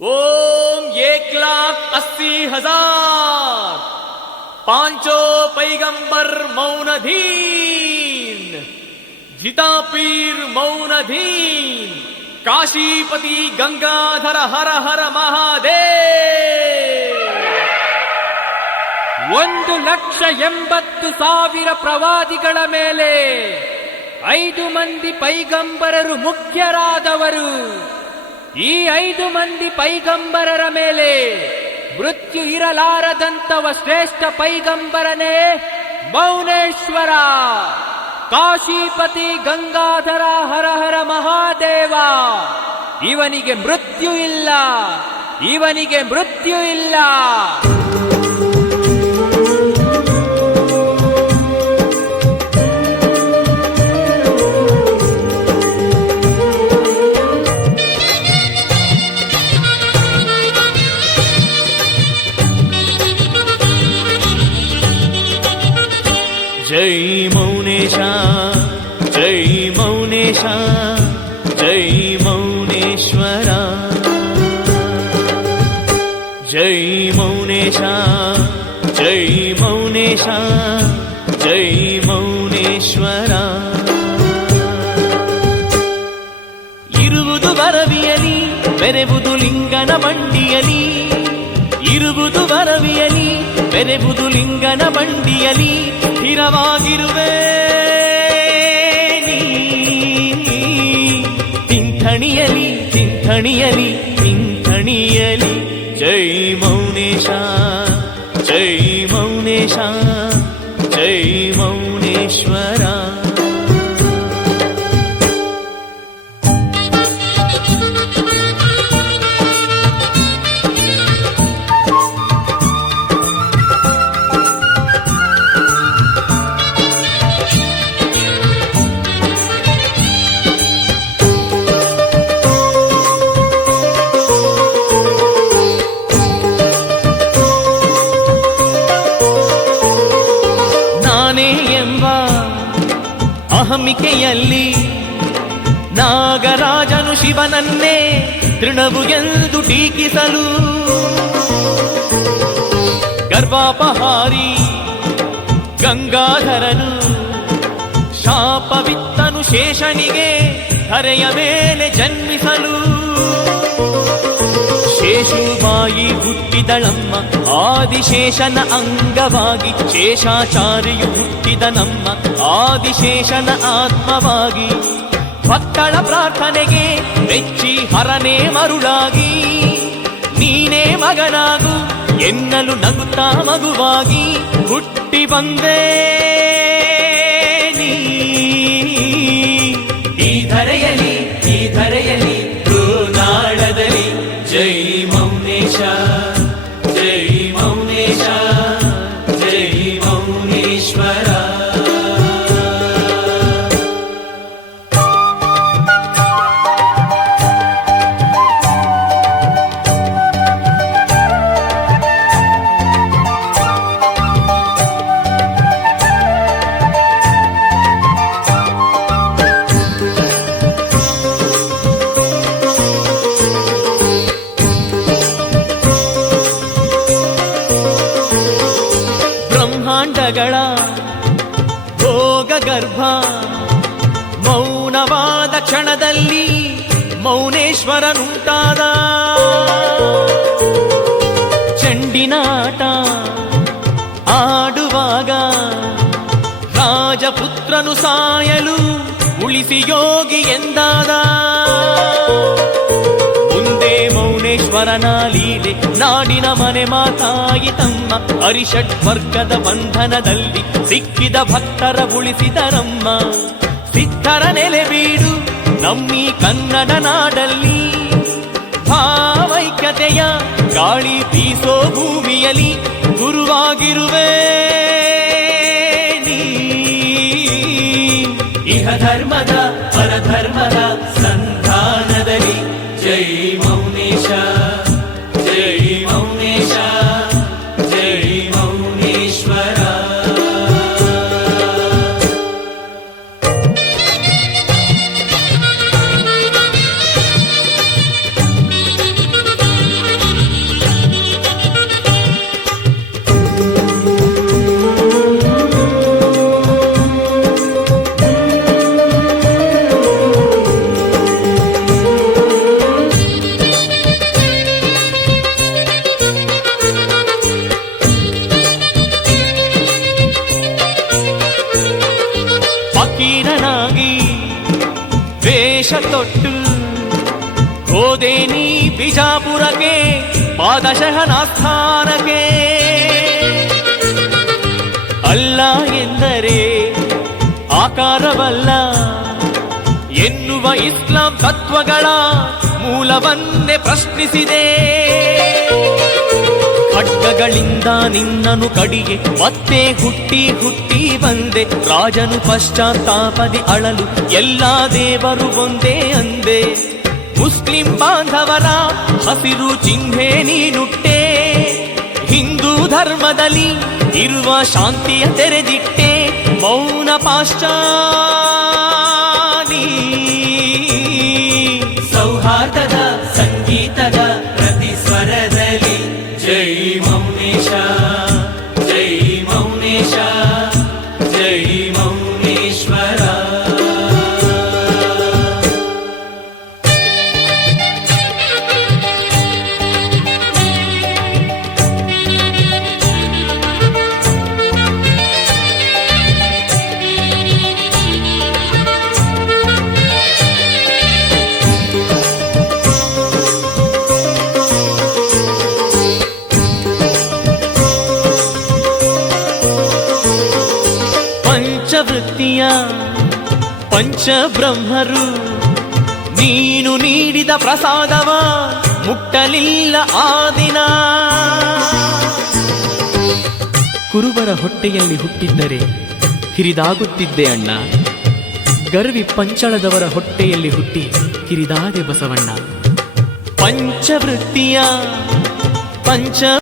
ओम 1,80,000 पांचो पैगंबर मौनधीन जिता पीर मौनधीन काशीपति गंगाधर हर हर महादेव 1,80,000 ಪ್ರವಾದಿಗಳ ಮೇಲೆ 5 ಮಂದಿ ಪೈಗಂಬರರು ಮುಖ್ಯರಾದವರು. ಈ 5 ಮಂದಿ ಪೈಗಂಬರರ ಮೇಲೆ ಮೃತ್ಯು ಇರಲಾರದಂತವ ಶ್ರೇಷ್ಠ ಪೈಗಂಬರನೇ ಮೌನೇಶ್ವರ ಕಾಶೀಪತಿ ಗಂಗಾಧರ ಹರ ಹರ ಮಹಾದೇವ. ಇವನಿಗೆ ಮೃತ್ಯು ಇಲ್ಲ, ಇವನಿಗೆ ಮೃತ್ಯು ಇಲ್ಲ. जय मौनेशा जय मौनेशा जय मौनेश्वरा जय मौनेशा जय मौनेशा जय मौनेश्वरा. ಇರುವುದು ವರವಿಯಲಿ ಬೆರೆವುದು ಲಿಂಗನ ಬಂಡಿಯಲಿ, ಇರುವುದು ವರವಿಯಲಿ ಬೆರೆವುದು ಲಿಂಗನ ಬಂಡಿಯಲಿ, ಸ್ಥಿರವಾಗಿರುವೆ ತಿಂಥಣಿಯಲಿ ತಿಂಥಣಿಯಲಿ ತಿಂಥಣಿಯಲಿ. ಜೈ ಮೌನೇಶ ಜೈ ಮೌನೇಶ ಜೈ ಮೌನೇಶ್ವರ. ಅಹಮಿಕೆಯಲ್ಲಿ ನಾಗರಾಜನು ಶಿವನನ್ನೇ ತೃಣವು ಎಂದು ಟೀಕಿಸಲು, ಗರ್ಭಾಪಹಾರಿ ಗಂಗಾಧರನು ಶಾಪವಿತ್ತನು ಶೇಷನಿಗೆ ಧರೆಯ ಮೇಲೆ ಜನ್ಮಿಸಲು. ಶೇಷುಬಾಯಿ ಹುಟ್ಟಿದಳಮ್ಮ ಆದಿಶೇಷನ ಅಂಗವಾಗಿ, ಶೇಷಾಚಾರ್ಯು ಹುಟ್ಟಿದ ನಮ್ಮ ಆದಿಶೇಷನ ಆತ್ಮವಾಗಿ. ಭಕ್ತಳ ಪ್ರಾರ್ಥನೆಗೆ ಮೆಚ್ಚಿ ಹರನೇ ಮರುಳಾಗಿ, ನೀನೇ ಮಗನಾಗು ಎನ್ನಲು ನಗುತ್ತಾ ಮಗುವಾಗಿ ಹುಟ್ಟಿ ಬಂದೇ ನೀ ಈ ಧರೆಯಲಿ ಈ ಧರೆಯಲಿ ನಾಳದಲ್ಲಿ. ಜೈ ಮೌನೇಶ ಜೈ ಮೌನೇಶ ಜೈ ಮೌನೇಶ್ವರ. ಬ್ರಹ್ಮಾಂಡಗಳ ಭೋಗ ಗರ್ಭ ಮೌನವಾದ ಕ್ಷಣದಲ್ಲಿ ಮೌನೇಶ್ವರನುಂಟಾದ. ಚೆಂಡಿನಾಟ ಆಡುವಾಗ ರಾಜಪುತ್ರನು ಸಾಯಲು ಉಳಿಸಿ ಯೋಗಿ ಎಂದಾದ. ಮುಂದೆ ಮೌನೇಶ್ವರನ ಲೀಲೆ ನಾಡಿನ ಮನೆ ಮಾತಾಯಿ ತಮ್ಮ, ಅರಿಷಡ್ ವರ್ಗದ ಬಂಧನದಲ್ಲಿ ಸಿಕ್ಕಿದ ಭಕ್ತರ ಉಳಿಸಿದರಮ್ಮ. ಸಿದ್ಧರ ನೆಲೆ ಬೀಡು ನಮ್ಮಿ ಕನ್ನಡ ನಾಡಲ್ಲಿ, ಭಾವೈಕ್ಯತೆಯ ಗಾಳಿ ಬೀಸೋ ಭೂಮಿಯಲ್ಲಿ ಗುರುವಾಗಿರುವೆ ನೀ. ಇಹ ಧರ್ಮದ ಪರಧರ್ಮದ ಸಂಧಾನದಲ್ಲಿ ಜೈ ಮೌನೇಶ ಜೈ ಮೌನೇಶ ಜೈ ಮೌನೇಶ್ವರ. ಬಿಜಾಪುರಕ್ಕೆ ಪಾದಶಃ ನಾಸ್ಥಾನಕ್ಕೆ. ಅಲ್ಲ ಎಂದರೆ ಆಕಾರವಲ್ಲ ಎನ್ನುವ ಇಸ್ಲಾಂ ತತ್ವಗಳ ಮೂಲವನ್ನೇ ಪ್ರಶ್ನಿಸಿದೆ. ಖಡ್ಗಗಳಿಂದ ನಿನ್ನನು ಕಡಿಗೆ ಮತ್ತೆ ಹುಟ್ಟಿ ಹುಟ್ಟಿ ಬಂದೆ. ರಾಜನು ಪಶ್ಚಾತ್ತಾಪದಿ ಅಳಲು ಎಲ್ಲಾ ದೇವರು ಒಂದೇ ಅಂದೆ. ಮುಸ್ಲಿಂ ಬಾಂಧವರ ಹಸಿರು ಚಿಹ್ನೆ ನೀನುಟ್ಟೆ. ಹಿಂದೂ ಧರ್ಮದಲ್ಲಿ ಇರುವ ಶಾಂತಿಯ ತೆರೆದಿಟ್ಟೆ. ಮೌನ ಪಾಶ್ಚಾಲಿ ಸೌಹಾರ್ದದ ಸಂಗೀತದ ಪ್ರತಿ ಸ್ವರದಲ್ಲಿ ಜೈ ಮೌನೇಶ, ಜೈ ಮೌನೇಶ, ಜೈ ಮೌನೇಶ್ವರ. ಪಂಚವೃತ್ತಿಯ ಪಂಚಬ್ರಹ್ಮರು ನೀನು ನೀಡಿದ ಪ್ರಸಾದವ ಮುಟ್ಟಲಿಲ್ಲ ಆ ದಿನ. ಕುರುಬರ ಹೊಟ್ಟೆಯಲ್ಲಿ ಹುಟ್ಟಿದ್ದರೆ ಹಿರಿದಾಗುತ್ತಿದ್ದೆ ಅಣ್ಣ. ಗರ್ವಿ ಪಂಚಳದವರ ಹೊಟ್ಟೆಯಲ್ಲಿ ಹುಟ್ಟಿ ಕಿರಿದಾದೆ ಬಸವಣ್ಣ. ಪಂಚವೃತ್ತಿಯ ಪಂಚ